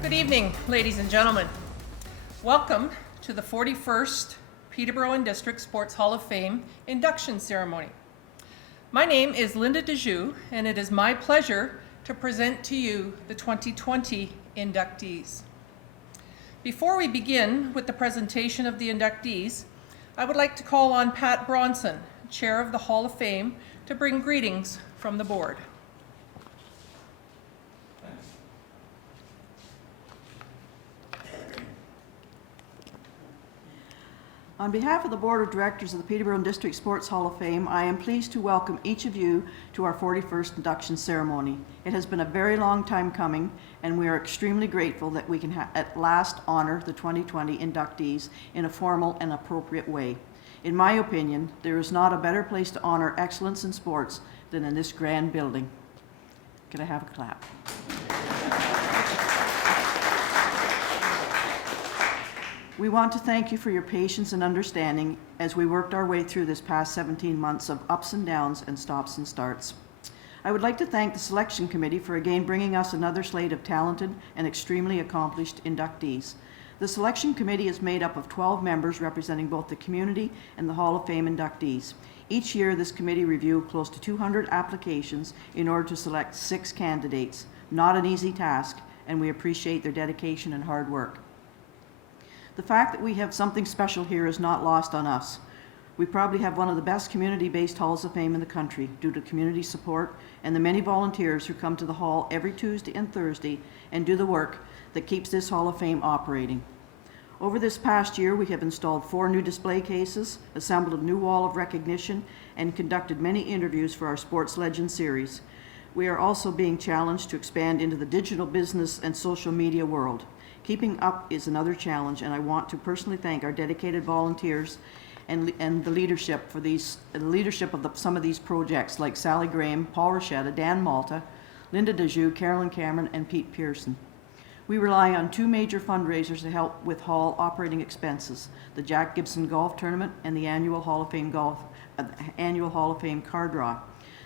Good evening, ladies and gentlemen. Welcome to the 41st Peterborough and District Sports Hall of Fame induction ceremony. My name is Linda Dejoux, and it is my pleasure to present to you the 2020 inductees. Before we begin with the presentation of the inductees, I would like to call on Pat Bronson, Chair of the Hall of Fame, to bring greetings from the board. On behalf of the Board of Directors of the Peterborough and District Sports Hall of Fame, I am pleased to welcome each of you to our 41st induction ceremony. It has been a very long time coming, and we are extremely grateful that we can at last honor the 2020 inductees in a formal and appropriate way. In my opinion, there is not a better place to honor excellence in sports than in this grand building. Can I have a clap? We want to thank you for your patience and understanding as we worked our way through this past 17 months of ups and downs and stops and starts. I would like to thank the selection committee for again bringing us another slate of talented and extremely accomplished inductees. The selection committee is made up of 12 members representing both the community and the Hall of Fame inductees. Each year, this committee reviews close to 200 applications in order to select 6 candidates. Not an easy task, and we appreciate their dedication and hard work. The fact that we have something special here is not lost on us. We probably have one of the best community-based halls of fame in the country due to community support and the many volunteers who come to the hall every Tuesday and Thursday and do the work that keeps this Hall of Fame operating. Over this past year, we have installed 4 new display cases, assembled a new wall of recognition, and conducted many interviews for our Sports Legend series. We are also being challenged to expand into the digital business and social media world. Keeping up is another challenge, and I want to personally thank our dedicated volunteers and the leadership for some of these projects, like Sally Graham, Paul Rochetta, Dan Malta, Linda Dejoux, Carolyn Cameron, and Pete Pearson. We rely on 2 major fundraisers to help with hall operating expenses: the Jack Gibson Golf Tournament and the annual Hall of Fame card draw.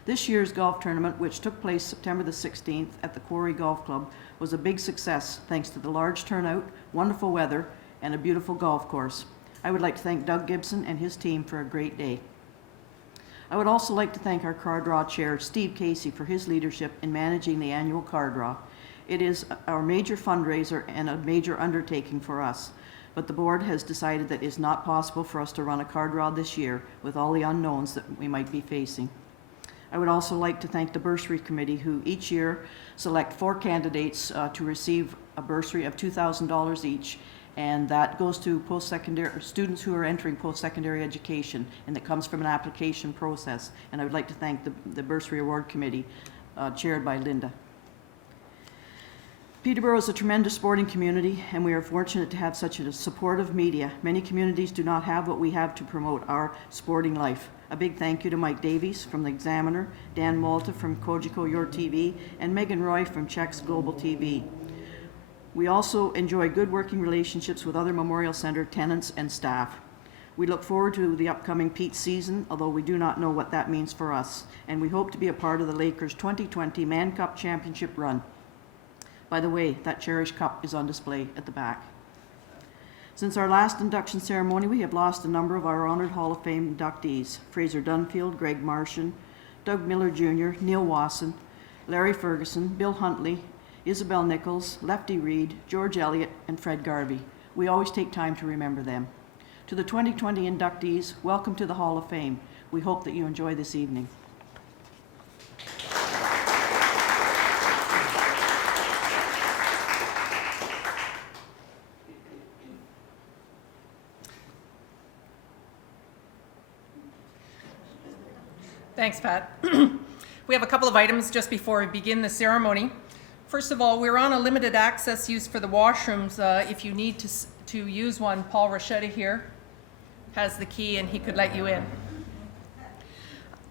This year's golf tournament, which took place September the 16th at the Quarry Golf Club, was a big success thanks to the large turnout, wonderful weather, and a beautiful golf course. I would like to thank Doug Gibson and his team for a great day. I would also like to thank our card draw chair, Steve Casey, for his leadership in managing the annual card draw. It is our major fundraiser and a major undertaking for us, but the board has decided that it is not possible for us to run a card draw this year with all the unknowns that we might be facing. I would also like to thank the bursary committee, who each year select 4 candidates to receive a bursary of $2,000 each, and that goes to post-secondary students who are entering post-secondary education, and it comes from an application process. And I would like to thank the bursary award committee chaired by Linda. Peterborough is a tremendous sporting community, and we are fortunate to have such a supportive media. Many communities do not have what we have to promote our sporting life. A big thank you to Mike Davies from the Examiner, Dan Malta from Cogeco Your TV, and Megan Roy from Czechs Global TV. We also enjoy good working relationships with other Memorial Center tenants and staff. We look forward to the upcoming Pete season, although we do not know what that means for us, and we hope to be a part of the Lakers' 2020 Mann Cup Championship run. By the way, that cherished cup is on display at the back. Since our last induction ceremony, we have lost a number of our honored Hall of Fame inductees: Fraser Dunfield, Greg Martian, Doug Miller Jr., Neil Wasson, Larry Ferguson, Bill Huntley, Isabel Nichols, Lefty Reed, George Elliott, and Fred Garvey. We always take time to remember them. To the 2020 inductees, welcome to the Hall of Fame. We hope that you enjoy this evening. Thanks, Pat. We have a couple of items just before we begin the ceremony. First of all, we're on a limited access use for the washrooms. If you need to use one, Paul Rochetta here has the key and he could let you in.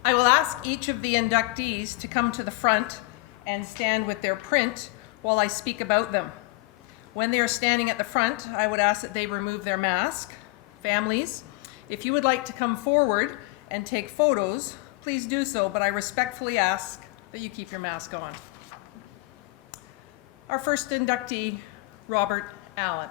I will ask each of the inductees to come to the front and stand with their print while I speak about them. When they are standing at the front, I would ask that they remove their mask. Families, if you would like to come forward and take photos, please do so, but I respectfully ask that you keep your mask on. Our first inductee Robert Allen.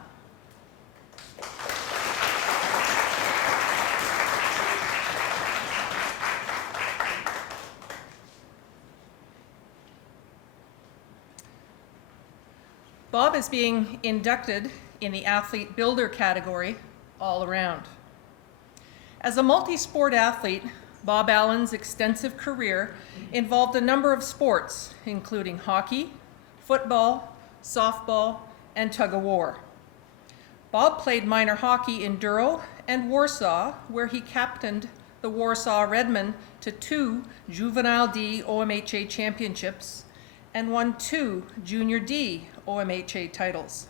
Bob is being inducted in the Athlete Builder category all around. As a multi-sport athlete, Bob Allen's extensive career involved a number of sports, including hockey, football, softball, and tug-of-war. Bob played minor hockey in Douro and Warsaw, where he captained the Warsaw Redmen to 2 Juvenile D OMHA championships and won 2 Junior D OMHA titles.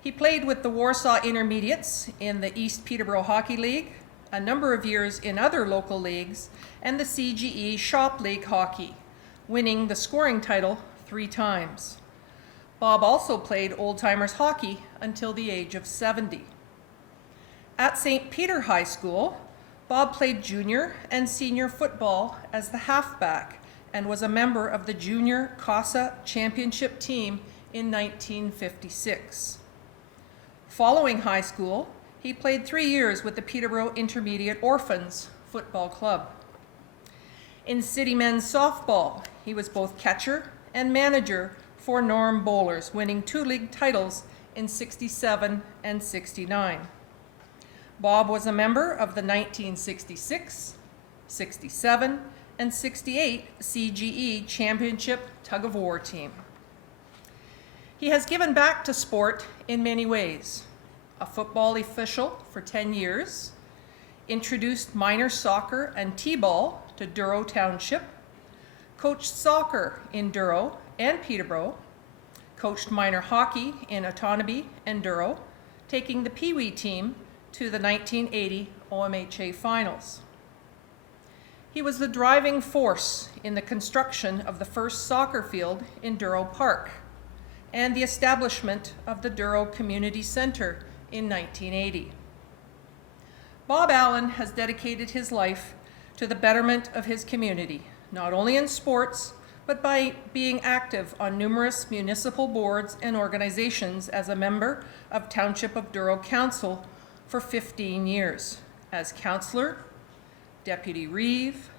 He played with the Warsaw Intermediates in the East Peterborough Hockey League, a number of years in other local leagues, and the CGE Shop League Hockey, winning the scoring title 3 times. Bob also played old-timers hockey until the age of 70. At St. Peter High School, Bob played junior and senior football as the halfback and was a member of the Junior CASA Championship team in 1956. Following high school, he played 3 years with the Peterborough Intermediate Orphans Football Club. In City Men's softball, he was both catcher and manager for Norm Bowlers, winning 2 league titles in 67 and 69. Bob was a member of the 1966, 67, and 68 CGE Championship tug-of-war team. He has given back to sport in many ways. A football official for 10 years, introduced minor soccer and t-ball to Douro Township, coached soccer in Douro and Peterborough, coached minor hockey in Otonabee and Douro, taking the Pee Wee team to the 1980 OMHA finals. He was the driving force in the construction of the first soccer field in Douro Park and the establishment of the Douro Community Center in 1980. Bob Allen has dedicated his life to the betterment of his community, not only in sports, but by being active on numerous municipal boards and organizations as a member of Township of Douro Council for 15 years, as councillor, deputy reeve,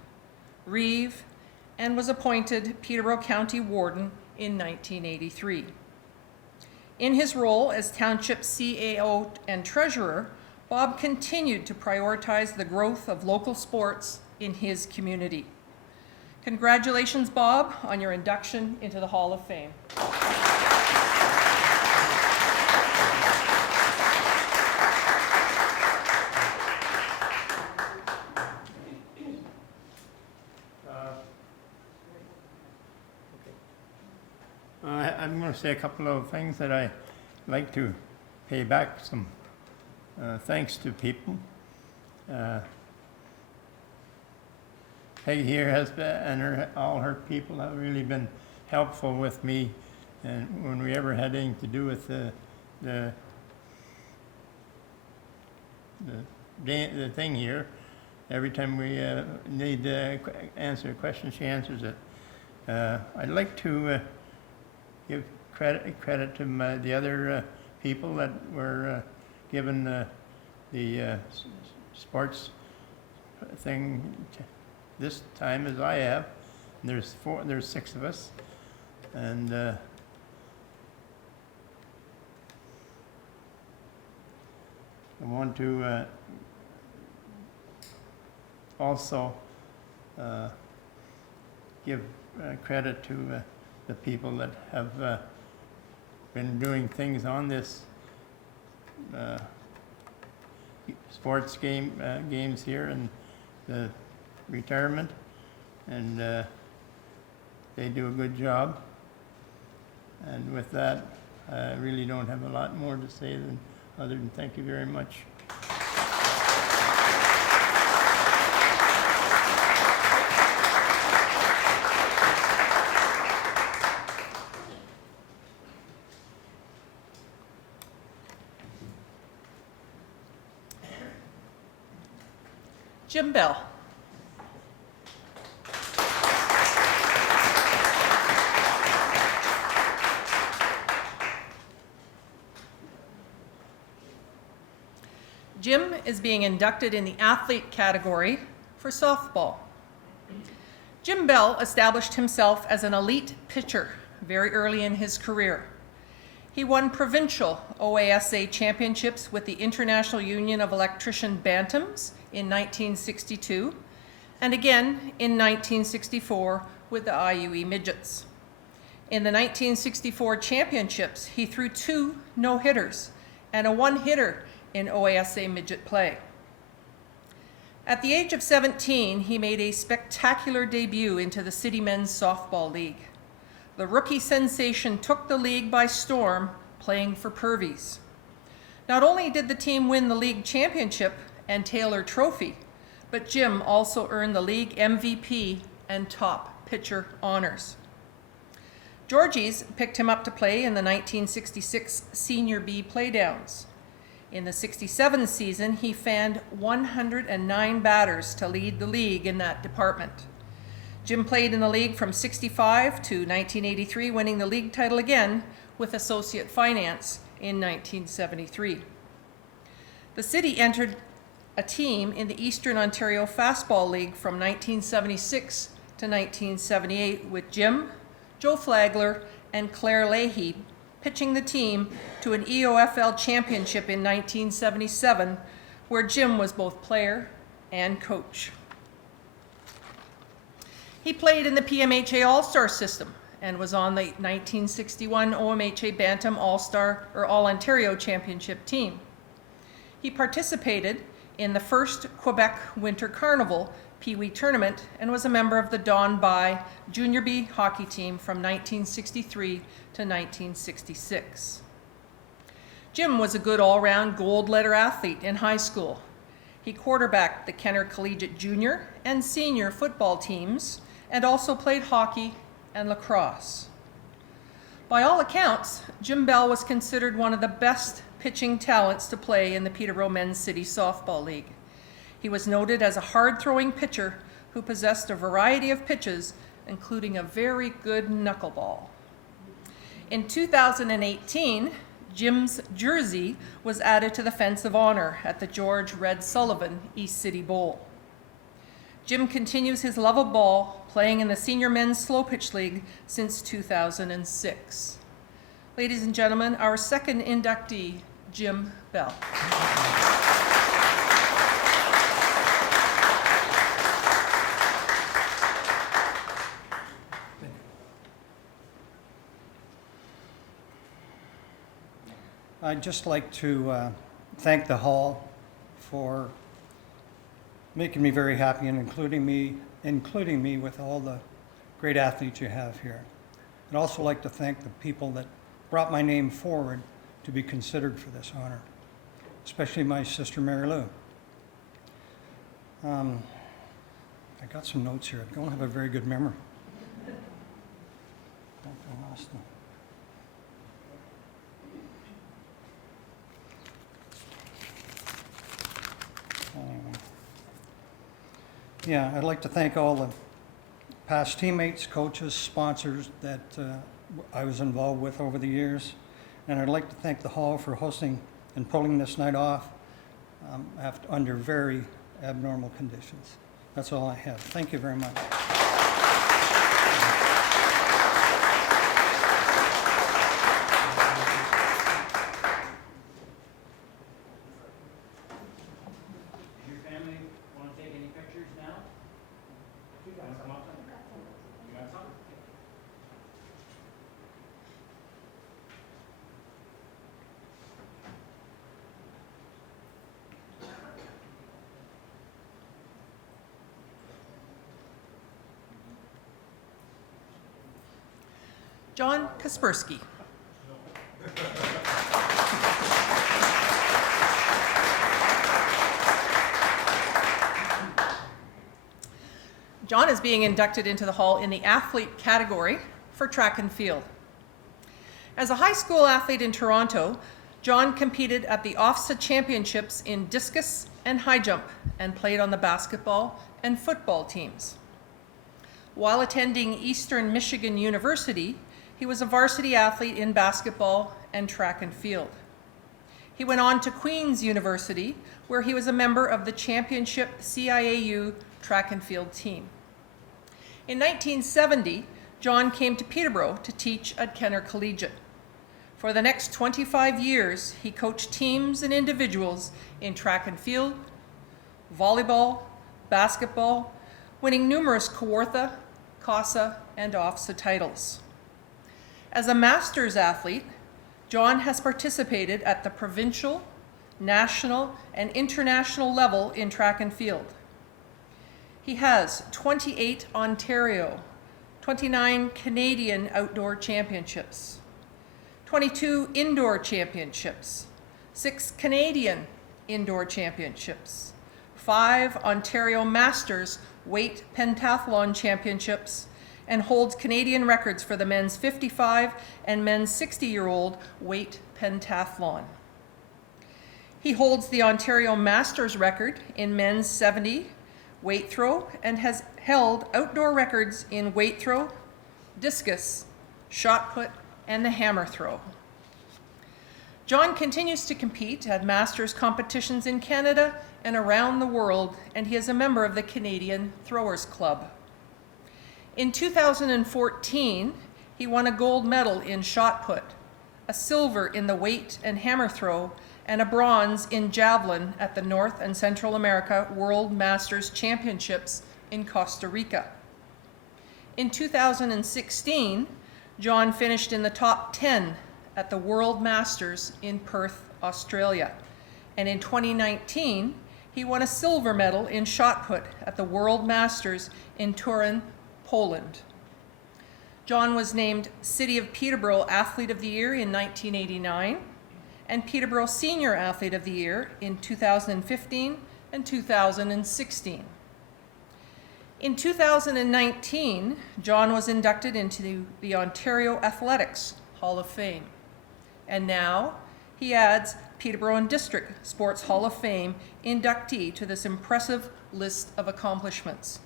and was appointed Peterborough County Warden in 1983. In his role as Township CAO and Treasurer, Bob continued to prioritize the growth of local sports in his community. Congratulations, Bob, on your induction into the Hall of Fame. I'm going to say a couple of things that I like to pay back some thanks to people. Peggy here has been, and all her people have really been helpful with me, and when we ever had anything to do with the thing here, every time we need to answer a question, she answers it. I'd like to give credit to the other people that were given the sports thing this time as I have. There's 6 of us, and I want to also give credit to the people that have been doing things on this sports games here and the retirement, and they do a good job. And with that, I really don't have a lot more to say other than thank you very much. Jim Bell. Jim is being inducted in the athlete category for softball. Jim Bell established himself as an elite pitcher very early in his career. He won provincial OASA championships with the International Union of Electrician Bantams in 1962, and again in 1964 with the IUE Midgets. In the 1964 championships, he threw 2 no-hitters and a 1-hitter in OASA midget play. At the age of 17, he made a spectacular debut into the City Men's Softball League. The rookie sensation took the league by storm, playing for Purvies. Not only did the team win the league championship and Taylor Trophy, but Jim also earned the league MVP and top pitcher honors. Georgies picked him up to play in the 1966 Senior B Playdowns. In the 67 season, he fanned 109 batters to lead the league in that department. Jim played in the league from 65 to 1983, winning the league title again with Associate Finance in 1973. The city entered a team in the Eastern Ontario Fastball League from 1976 to 1978 with Jim, Joe Flagler, and Claire Leahy pitching the team to an EOFL championship in 1977, where Jim was both player and coach. He played in the PMHA All-Star system and was on the 1961 OMHA Bantam All-Star or All-Ontario Championship team. He participated in the first Quebec Winter Carnival Pee Wee tournament and was a member of the Don By Junior B hockey team from 1963 to 1966. Jim was a good all-round gold letter athlete in high school. He quarterbacked the Kenner Collegiate Junior and Senior football teams and also played hockey and lacrosse. By all accounts, Jim Bell was considered one of the best pitching talents to play in the Peterborough Men's City Softball League. He was noted as a hard-throwing pitcher who possessed a variety of pitches, including a very good knuckleball. In 2018, Jim's jersey was added to the Fence of Honor at the George Red Sullivan East City Bowl. Jim continues his love of ball, playing in the Senior Men's Slow Pitch League since 2006. Ladies and gentlemen, our second inductee, Jim Bell. I'd just like to thank the Hall for making me very happy and including me with all the great athletes you have here. I'd also like to thank the people that brought my name forward to be considered for this honor, especially my sister Mary Lou. I got some notes here. I don't have a very good memory. I lost them. Anyway. Yeah, I'd like to thank all the past teammates, coaches, sponsors that I was involved with over the years. And I'd like to thank the Hall for hosting and pulling this night off under very abnormal conditions. That's all I have. Thank you very much. John Kaspersky. John is being inducted into the Hall in the athlete category for track and field. As a high school athlete in Toronto, John competed at the OFSA championships in discus and high jump and played on the basketball and football teams. While attending Eastern Michigan University, he was a varsity athlete in basketball and track and field. He went on to Queen's University, where he was a member of the championship CIAU track and field team. In 1970, John came to Peterborough to teach at Kenner Collegiate. For the next 25 years, he coached teams and individuals in track and field, volleyball, basketball, winning numerous Kawartha, CASA, and OFSA titles. As a masters athlete, John has participated at the provincial, national, and international level in track and field. He has 28 Ontario, 29 Canadian outdoor championships, 22 indoor championships, 6 Canadian indoor championships, 5 Ontario Masters weight pentathlon championships, and holds Canadian records for the men's 55 and men's 60-year-old weight pentathlon. He holds the Ontario Masters record in men's 70 weight throw and has held outdoor records in weight throw, discus, shot put, and the hammer throw. John continues to compete at Masters competitions in Canada and around the world, and he is a member of the Canadian Throwers Club. In 2014, he won a gold medal in shot put, a silver in the weight and hammer throw, and a bronze in javelin at the North and Central America World Masters Championships in Costa Rica. In 2016, John finished in the top 10 at the World Masters in Perth, Australia. And in 2019, he won a silver medal in shot put at the World Masters in Turin, Poland. John was named City of Peterborough Athlete of the Year in 1989 and Peterborough Senior Athlete of the Year in 2015 and 2016. In 2019, John was inducted into the Ontario Athletics Hall of Fame. And now he adds Peterborough and District Sports Hall of Fame inductee to this impressive list of accomplishments.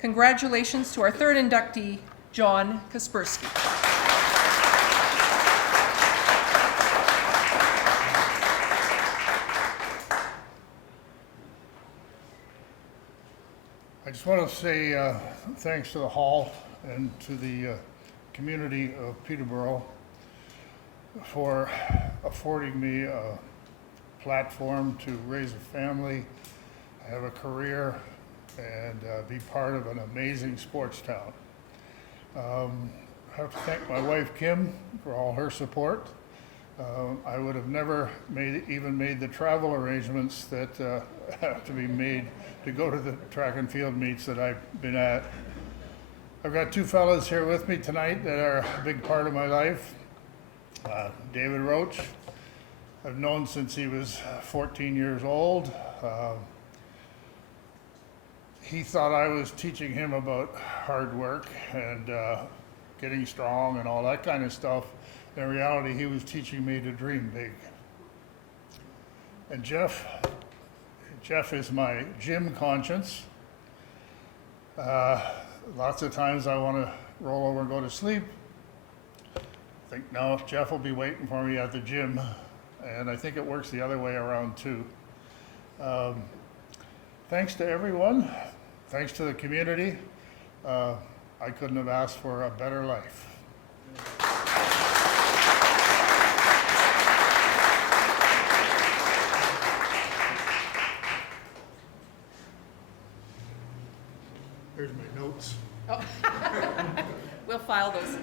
Congratulations to our third inductee, John Kaspersky. I just want to say thanks to the Hall and to the community of Peterborough for affording me a platform to raise a family, have a career, and be part of an amazing sports town. I have to thank my wife Kim for all her support. I would have never even made the travel arrangements that have to be made to go to the track and field meets that I've been at. I've got two fellas here with me tonight that are a big part of my life. David Roach, I've known since he was 14 years old. He thought I was teaching him about hard work and getting strong and all that kind of stuff. In reality, he was teaching me to dream big. And Jeff is my gym conscience. Lots of times I want to roll over and go to sleep. Think, no, Jeff will be waiting for me at the gym. And I think it works the other way around too. Thanks to everyone. Thanks to the community. I couldn't have asked for a better life. Here's my notes. Oh. We'll file those.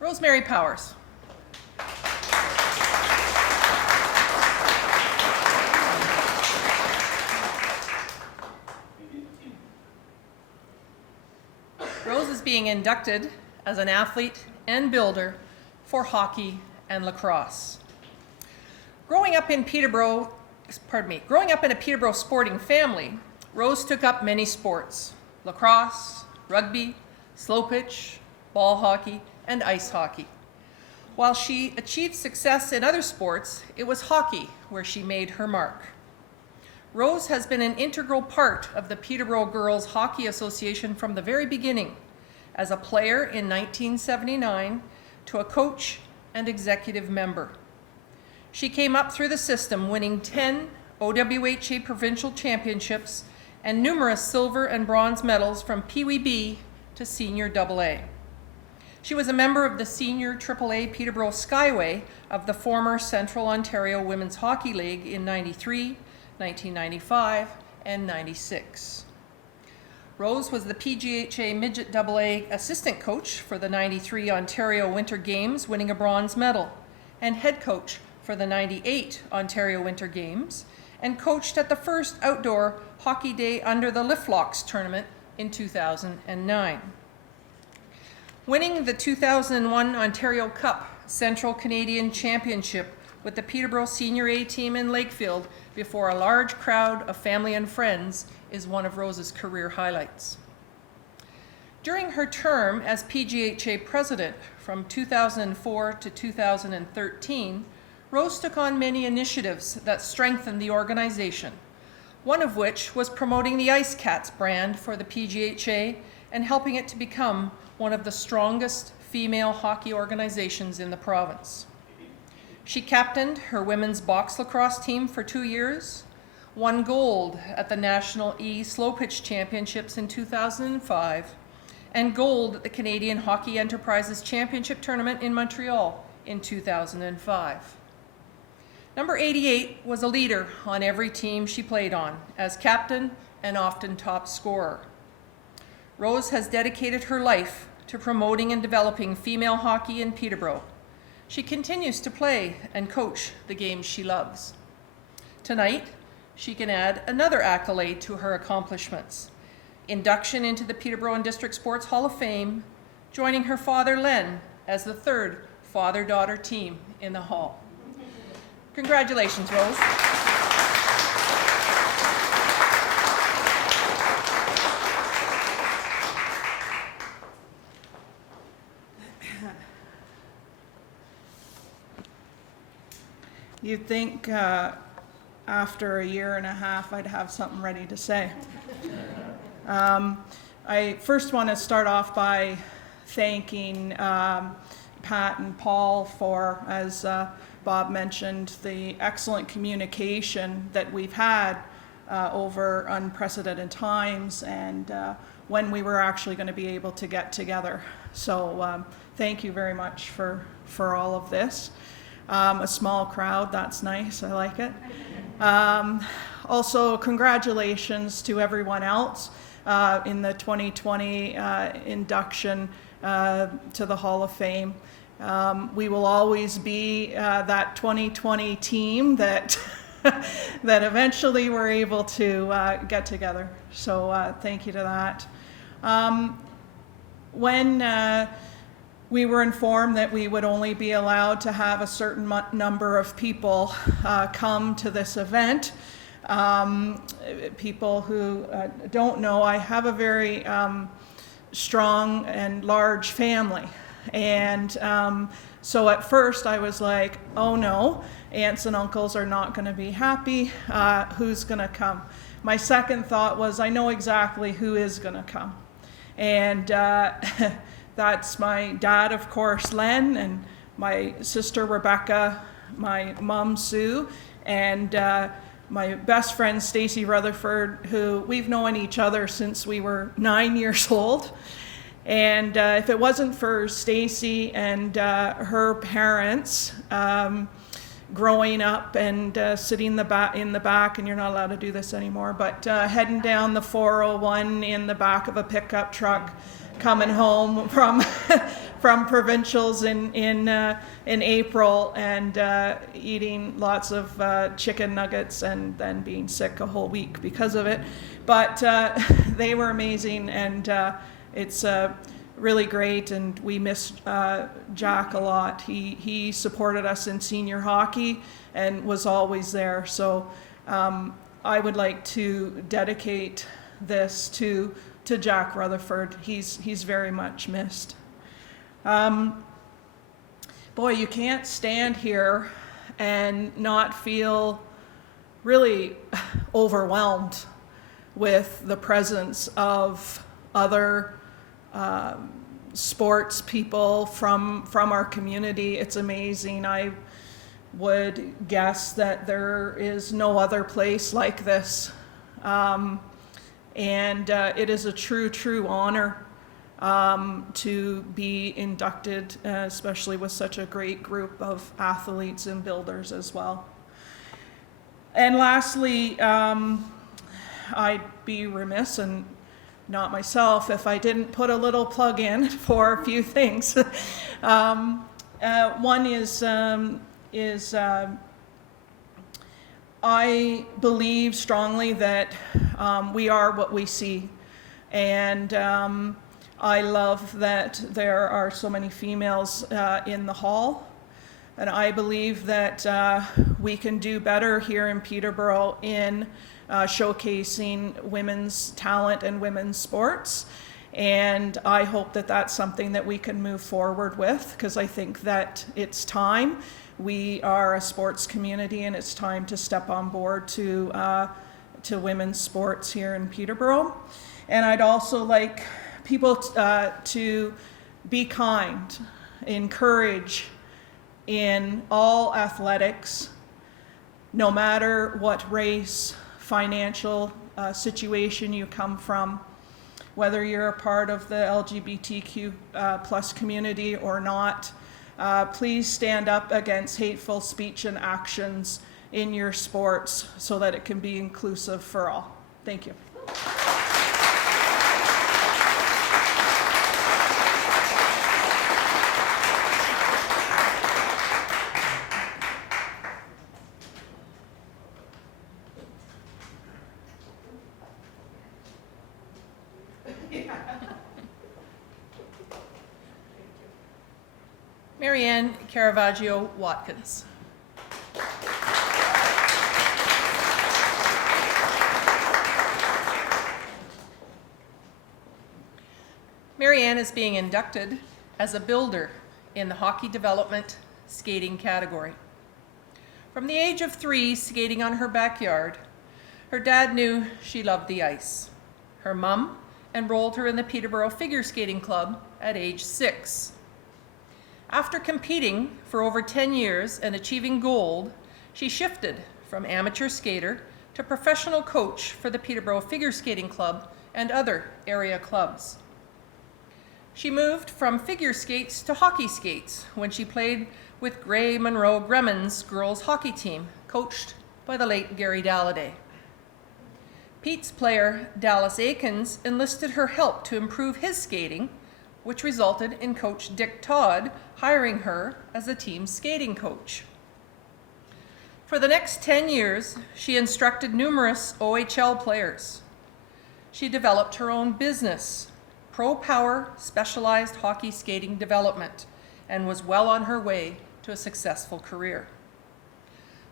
Rosemary Powers. Rose is being inducted as an athlete and builder for hockey and lacrosse. Growing up in a Peterborough sporting family, Rose took up many sports: lacrosse, rugby, slow pitch, ball hockey, and ice hockey. While she achieved success in other sports, it was hockey where she made her mark. Rose has been an integral part of the Peterborough Girls Hockey Association from the very beginning, as a player in 1979 to a coach and executive member. She came up through the system, winning 10 OWHA provincial championships and numerous silver and bronze medals from Pee Wee B to Senior AA. She was a member of the Senior AAA Peterborough Skyway of the former Central Ontario Women's Hockey League in 93, 1995, and 96. Rose was the PGHA Midget AA assistant coach for the 93 Ontario Winter Games, winning a bronze medal, and head coach for the 98 Ontario Winter Games, and coached at the first outdoor Hockey Day Under the Liftlocks tournament in 2009. Winning the 2001 Ontario Cup Central Canadian Championship with the Peterborough Senior A team in Lakefield before a large crowd of family and friends is one of Rose's career highlights. During her term as PGHA president from 2004 to 2013, Rose took on many initiatives that strengthened the organization, one of which was promoting the Ice Cats brand for the PGHA and helping it to become one of the strongest female hockey organizations in the province. She captained her women's box lacrosse team for 2 years, won gold at the National E Slow Pitch Championships in 2005, and gold at the Canadian Hockey Enterprises Championship Tournament in Montreal in 2005. Number 88 was a leader on every team she played on, as captain and often top scorer. Rose has dedicated her life to promoting and developing female hockey in Peterborough. She continues to play and coach the games she loves. Tonight, she can add another accolade to her accomplishments: induction into the Peterborough and District Sports Hall of Fame, joining her father Len as the third father-daughter team in the hall. Congratulations, Rose. You'd think after a year and a half I'd have something ready to say. I first want to start off by thanking Pat and Paul for, as Bob mentioned, the excellent communication that we've had over unprecedented times, and when we were actually going to be able to get together. So thank you very much for all of this. A small crowd, that's nice, I like it. Also, congratulations to everyone else in the 2020 induction to the Hall of Fame. We will always be that 2020 team that that eventually we're able to get together. So thank you to that. When we were informed that we would only be allowed to have a certain number of people come to this event, people who don't know, I have a very strong and large family. And so at first I was like, oh no, aunts and uncles are not going to be happy. Who's going to come? My second thought was, I know exactly who is going to come. And that's my dad, of course, Len, and my sister Rebecca, my mom Sue, and my best friend Stacy Rutherford, who we've known each other since we were 9 years old. And if it wasn't for Stacy and her parents growing up and sitting in the back, and you're not allowed to do this anymore, but heading down the 401 in the back of a pickup truck, coming home from provincials in April, and eating lots of chicken nuggets and then being sick a whole week because of it. But they were amazing, and it's really great, and we miss Jack a lot. He supported us in senior hockey and was always there. So I would like to dedicate this to Jack Rutherford. He's very much missed. Boy, you can't stand here and not feel really overwhelmed with the presence of other sports people from our community. It's amazing. I would guess that there is no other place like this. And it is a true honor to be inducted, especially with such a great group of athletes and builders as well. And lastly, I'd be remiss, and not myself, if I didn't put a little plug in for a few things. One is I believe strongly that we are what we see, and I love that there are so many females in the hall, and I believe that we can do better here in Peterborough in showcasing women's talent and women's sports. And I hope that that's something that we can move forward with, because I think that it's time. We are a sports community, and it's time to step on board to women's sports here in Peterborough. And I'd also like people to be kind, encourage in all athletics, no matter what race, financial situation you come from, whether you're a part of the LGBTQ plus community or not. Please stand up against hateful speech and actions in your sports so that it can be inclusive for all. Thank you. Marianne Caravaggio Watkins. Marianne is being inducted as a builder in the hockey development skating category. From the age of 3, skating on her backyard, her dad knew she loved the ice. Her mom enrolled her in the Peterborough Figure Skating Club at age 6. After competing for over 10 years and achieving gold, she shifted from amateur skater to professional coach for the Peterborough Figure Skating Club and other area clubs. She moved from figure skates to hockey skates when she played with Grey Monroe Gremmen's girls hockey team, coached by the late Gary Dalladay. Pete's player, Dallas Aikens, enlisted her help to improve his skating, which resulted in Coach Dick Todd hiring her as the team's skating coach. For the next 10 years, she instructed numerous OHL players. She developed her own business, Pro Power Specialized Hockey Skating Development, and was well on her way to a successful career.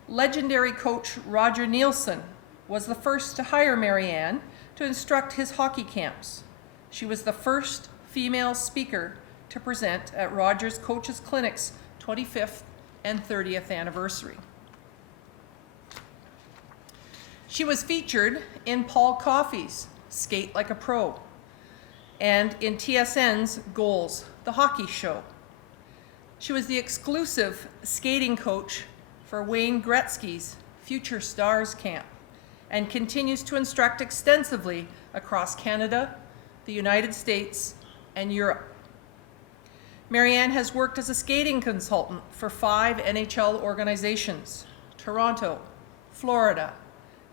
Legendary coach Roger Nielsen was the first to hire Marianne to instruct his hockey camps. She was the first female speaker to present at Rogers Coaches Clinic's 25th and 30th anniversary. She was featured in Paul Coffey's Skate Like a Pro and in TSN's Goals, the hockey show. She was the exclusive skating coach for Wayne Gretzky's Future Stars Camp and continues to instruct extensively across Canada, the United States, and Europe. Marianne has worked as a skating consultant for 5 NHL organizations: Toronto, Florida,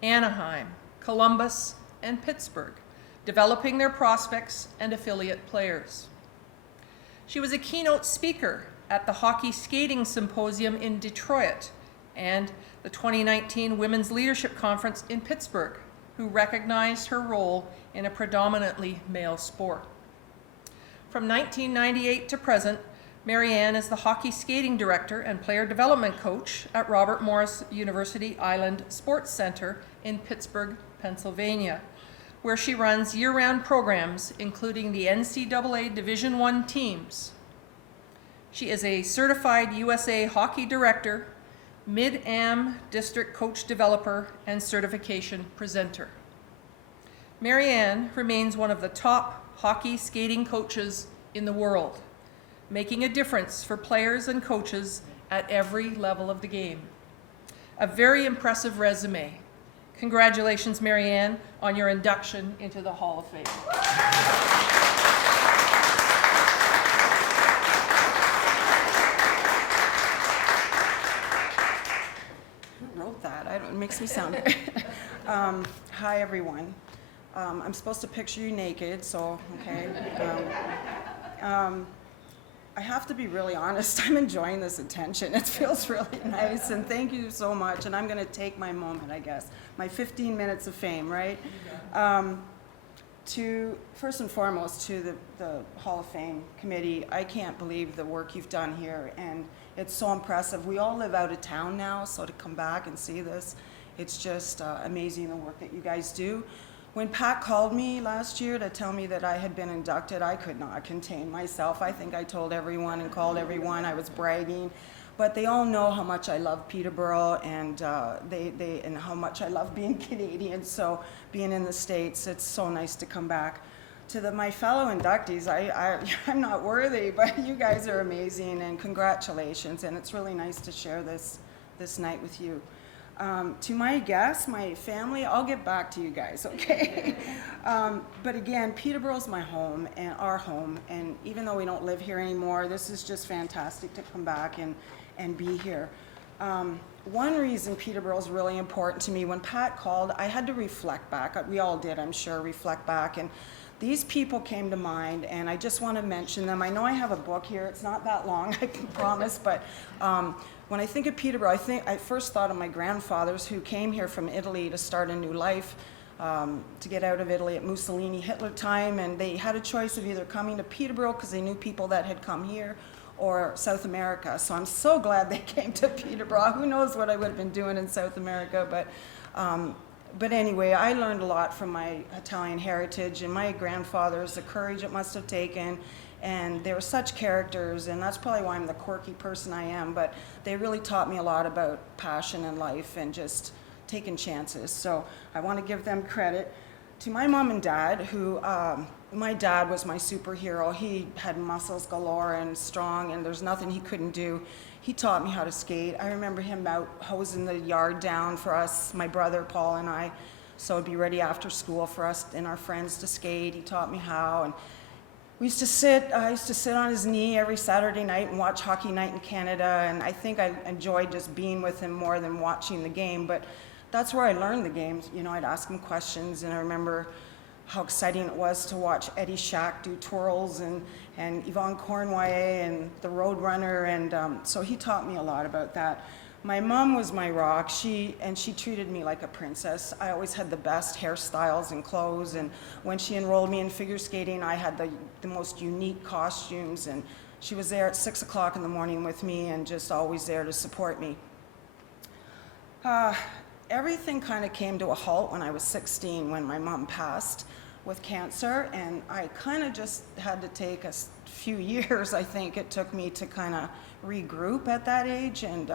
Anaheim, Columbus, and Pittsburgh, developing their prospects and affiliate players. She was a keynote speaker at the Hockey Skating Symposium in Detroit and the 2019 Women's Leadership Conference in Pittsburgh, who recognized her role in a predominantly male sport. From 1998 to present, Mary Ann is the hockey skating director and player development coach at Robert Morris University Island Sports Center in Pittsburgh, Pennsylvania, where she runs year-round programs, including the NCAA Division I teams. She is a certified USA hockey director, Mid-Am district coach developer, and certification presenter. Mary Ann remains one of the top hockey skating coaches in the world, making a difference for players and coaches at every level of the game. A very impressive resume. Congratulations, Mary Ann, on your induction into the Hall of Fame. Who wrote that? It makes me sound. Hi, everyone. I'm supposed to picture you naked, so, okay. I have to be really honest, I'm enjoying this attention. It feels really nice, and thank you so much. And I'm going to take my moment, I guess, my 15 minutes of fame, right? To first and foremost, to the Hall of Fame committee, I can't believe the work you've done here, and it's so impressive. We all live out of town now, so to come back and see this, it's just amazing the work that you guys do. When Pat called me last year to tell me that I had been inducted, I could not contain myself. I think I told everyone and called everyone. I was bragging. But they all know how much I love Peterborough, and and how much I love being Canadian. So being in the States, it's so nice to come back. To my fellow inductees, I'm not worthy, but you guys are amazing, and congratulations. And it's really nice to share this night with you. To my guests, my family, I'll get back to you guys, okay? But again, Peterborough's my home and our home, and even though we don't live here anymore, this is just fantastic to come back and be here. One reason Peterborough is really important to me, when Pat called, I had to reflect back. We all did, I'm sure, reflect back. And these people came to mind, and I just want to mention them. I know I have a book here. It's not that long, I can promise, but when I think of Peterborough, I first thought of my grandfathers who came here from Italy to start a new life, to get out of Italy at Mussolini Hitler time, and they had a choice of either coming to Peterborough because they knew people that had come here, or South America. So I'm so glad they came to Peterborough. Who knows what I would have been doing in South America, but anyway, I learned a lot from my Italian heritage and my grandfathers, the courage it must have taken, and they were such characters, and that's probably why I'm the quirky person I am, but they really taught me a lot about passion in life and just taking chances. So I want to give them credit. To my mom and dad, who, my dad was my superhero. He had muscles galore and strong, and there's nothing he couldn't do. He taught me how to skate. I remember him out hosing the yard down for us, my brother Paul and I, so it'd be ready after school for us and our friends to skate. He taught me how, and I used to sit on his knee every Saturday night and watch Hockey Night in Canada, and I think I enjoyed just being with him more than watching the game, but that's where I learned the games. You know, I'd ask him questions, and I remember how exciting it was to watch Eddie Shack do twirls, and Yvonne Cornway and the Roadrunner, and so he taught me a lot about that. My mom was my rock. She treated me like a princess. I always had the best hairstyles and clothes, and when she enrolled me in figure skating, I had the most unique costumes, and she was there at 6 o'clock in the morning with me and just always there to support me. Everything kind of came to a halt when I was 16, when my mom passed with cancer, and I kind of just had to take a few years, I think it took me to kind of regroup at that age, and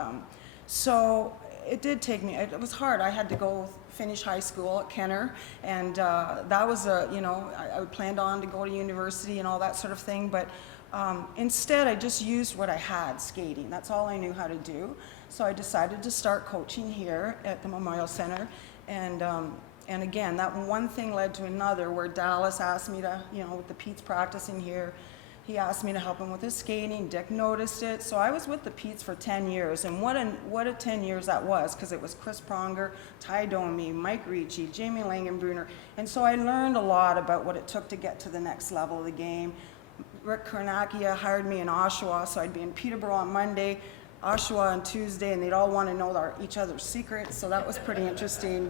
so it did take me, it was hard. I had to go finish high school at Kenner, and that was I planned on to go to university and all that sort of thing, but instead I just used what I had, skating. That's all I knew how to do. So I decided to start coaching here at the Memorial Center, and again, that one thing led to another, where Dallas asked me to, with the Pete's practicing here, he asked me to help him with his skating. Dick noticed it, so I was with the Pete's for 10 years, and what a 10 years that was, because it was Chris Pronger, Ty Domi, Mike Ricci, Jamie Langenbrunner, and so I learned a lot about what it took to get to the next level of the game. Rick Kornakia hired me in Oshawa, so I'd be in Peterborough on Monday, Oshawa on Tuesday, and they'd all want to know each other's secrets, so that was pretty interesting.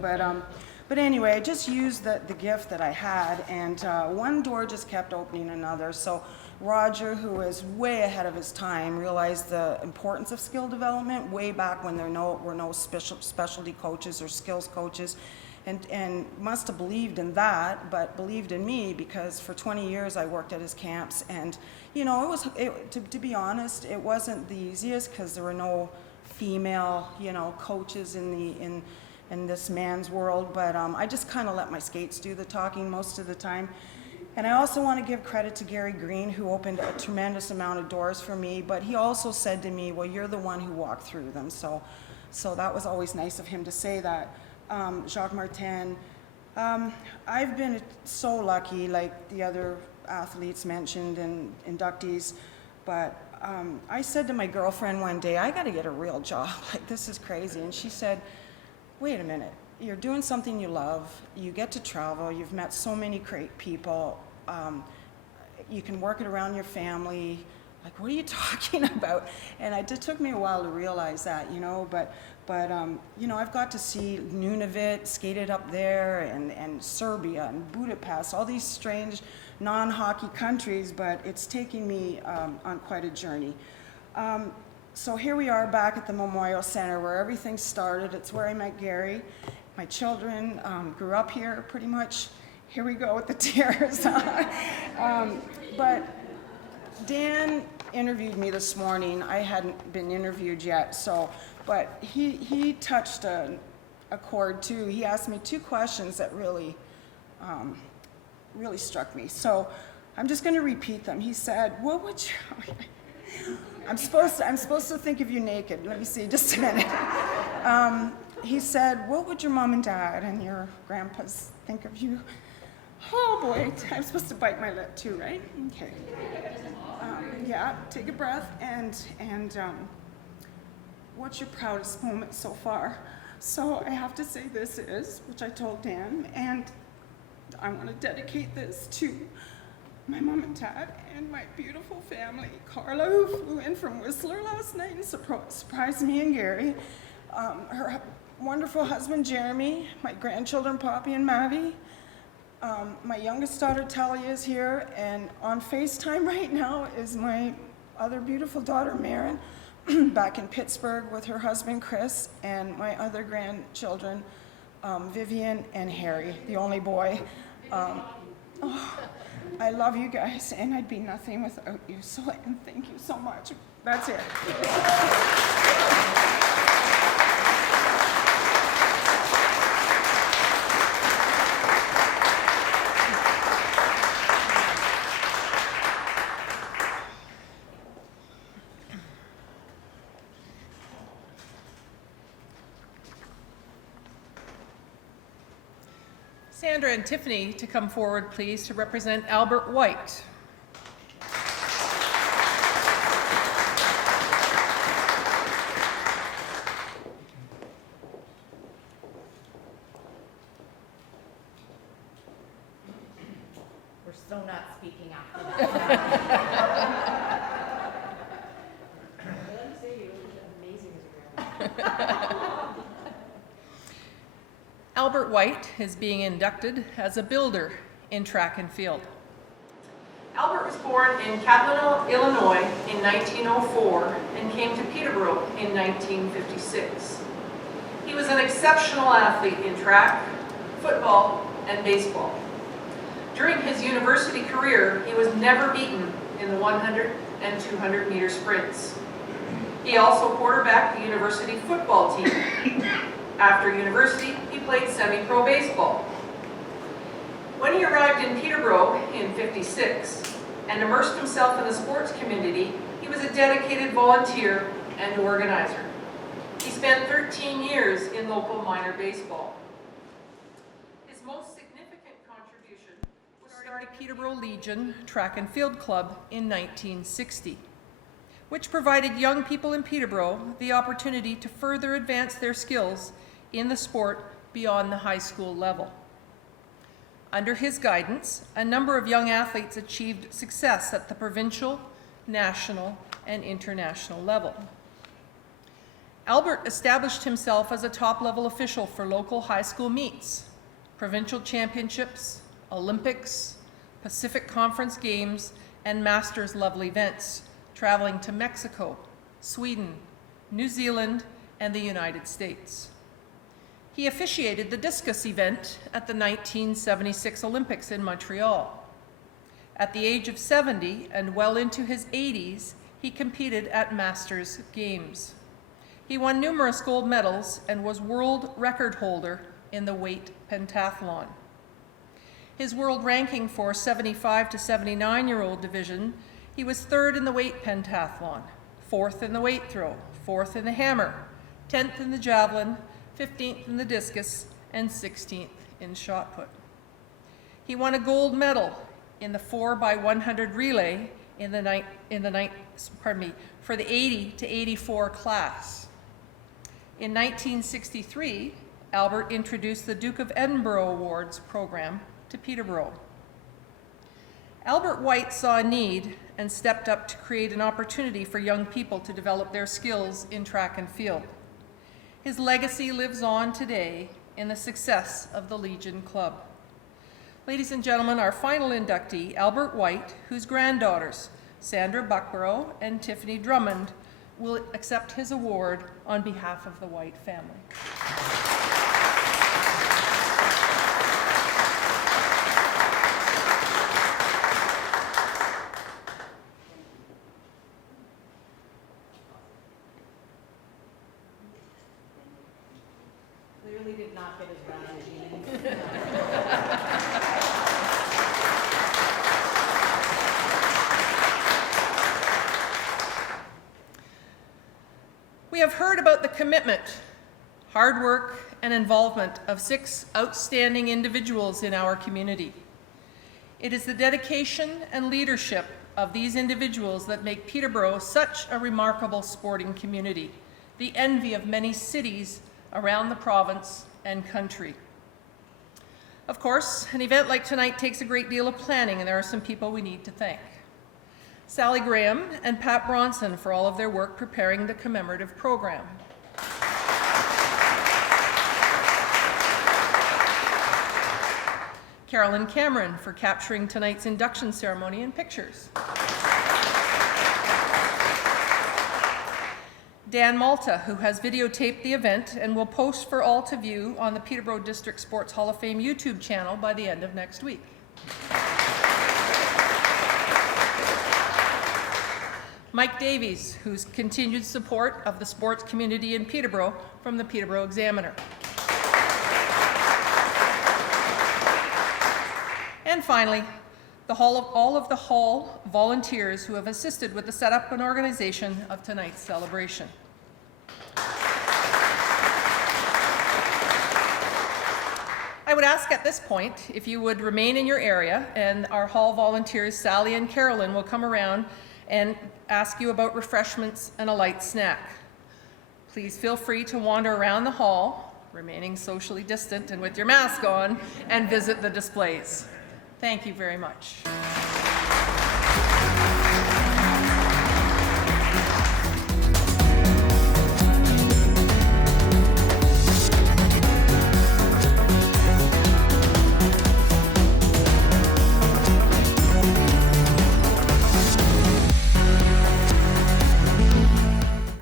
But anyway, I just used the gift that I had, and one door just kept opening another. So Roger, who is way ahead of his time, realized the importance of skill development way back when there were no specialty coaches or skills coaches, and must have believed in that, but believed in me because for 20 years I worked at his camps, and you know, to be honest, it wasn't the easiest because there were no female, you know, coaches in this man's world, but I just kind of let my skates do the talking most of the time. And I also want to give credit to Gary Green, who opened a tremendous amount of doors for me, but he also said to me, well, you're the one who walked through them, so that was always nice of him to say that. Jacques Martin, I've been so lucky, like the other athletes mentioned and inductees, but I said to my girlfriend one day, I got to get a real job, like this is crazy, and she said, wait a minute, you're doing something you love, you get to travel, you've met so many great people, you can work it around your family, like what are you talking about? And it took me a while to realize that, you know, but you know, I've got to see Nunavut, skated up there, and Serbia and Budapest, all these strange non-hockey countries, but it's taking me on quite a journey. So here we are back at the Memorial Center where everything started. It's where I met Gary. My children grew up here pretty much. Here we go with the tears. But Dan interviewed me this morning. I hadn't been interviewed yet, but he touched a chord too. He asked me 2 questions that really struck me. So I'm just going to repeat them. He said, "What would you?" I'm supposed to think of you naked. Let me see, just a minute. He said, "What would your mom and dad and your grandpas think of you?" Oh boy, I'm supposed to bite my lip too, right? Okay. Yeah, take a breath and what's your proudest moment so far? So I have to say this is, which I told Dan, and I want to dedicate this to my mom and dad and my beautiful family. Carla, who flew in from Whistler last night and surprised me and Gary. Her wonderful husband, Jeremy, my grandchildren, Poppy and Maddie. My youngest daughter, Talia, is here, and on FaceTime right now is my other beautiful daughter, Maren, back in Pittsburgh with her husband, Chris, and my other grandchildren, Vivian and Harry, the only boy. I love you guys, and I'd be nothing without you, so and thank you so much. That's it. Sandra and Tiffany to come forward, please, to represent Albert White. We're so not speaking after that. Let me say you were amazing as a grandma. Albert White is being inducted as a builder in track and field. Albert was born in Catlin, Illinois in 1904 and came to Peterborough in 1956. He was an exceptional athlete in track, football, and baseball. During his university career, he was never beaten in the 100 and 200 meter sprints. He also quarterbacked the university football team. After university, he played semi-pro baseball. When he arrived in Peterborough in '56 and immersed himself in the sports community, he was a dedicated volunteer and organizer. He spent 13 years in local minor baseball. His most significant contribution was starting the Peterborough Legion Track and Field Club in 1960, which provided young people in Peterborough the opportunity to further advance their skills in the sport beyond the high school level. Under his guidance, a number of young athletes achieved success at the provincial, national, and international level. Albert established himself as a top-level official for local high school meets, provincial championships, Olympics, Pacific Conference Games, and Masters level events, traveling to Mexico, Sweden, New Zealand, and the United States. He officiated the discus event at the 1976 Olympics in Montreal. At the age of 70 and well into his 80s, he competed at Masters Games. He won numerous gold medals and was world record holder in the weight pentathlon. His world ranking for 75 to 79-year-old division, he was 3rd in the weight pentathlon, 4th in the weight throw, 4th in the hammer, 10th in the javelin, 15th in the discus, and 16th in shot put. He won a gold medal in the 4x100 relay for the 80 to 84 class. In 1963, Albert introduced the Duke of Edinburgh Awards program to Peterborough. Albert White saw a need and stepped up to create an opportunity for young people to develop their skills in track and field. His legacy lives on today in the success of the Legion Club. Ladies and gentlemen, our final inductee, Albert White, whose granddaughters, Sandra Buckborough and Tiffany Drummond, will accept his award on behalf of the White family. Clearly did not get his round as he needed. We have heard about the commitment, hard work, and involvement of 6 outstanding individuals in our community. It is the dedication and leadership of these individuals that make Peterborough such a remarkable sporting community, the envy of many cities around the province and country. Of course, an event like tonight takes a great deal of planning, and there are some people we need to thank. Sally Graham and Pat Bronson for all of their work preparing the commemorative program. Carolyn Cameron for capturing tonight's induction ceremony in pictures. Dan Malta, who has videotaped the event and will post for all to view on the Peterborough District Sports Hall of Fame YouTube channel by the end of next week. Mike Davies, whose continued support of the sports community in Peterborough from the Peterborough Examiner. And finally, all of the Hall volunteers who have assisted with the setup and organization of tonight's celebration. I would ask at this point if you would remain in your area, and our Hall volunteers, Sally and Carolyn, will come around and ask you about refreshments and a light snack. Please feel free to wander around the hall, remaining socially distant and with your mask on, and visit the displays. Thank you very much.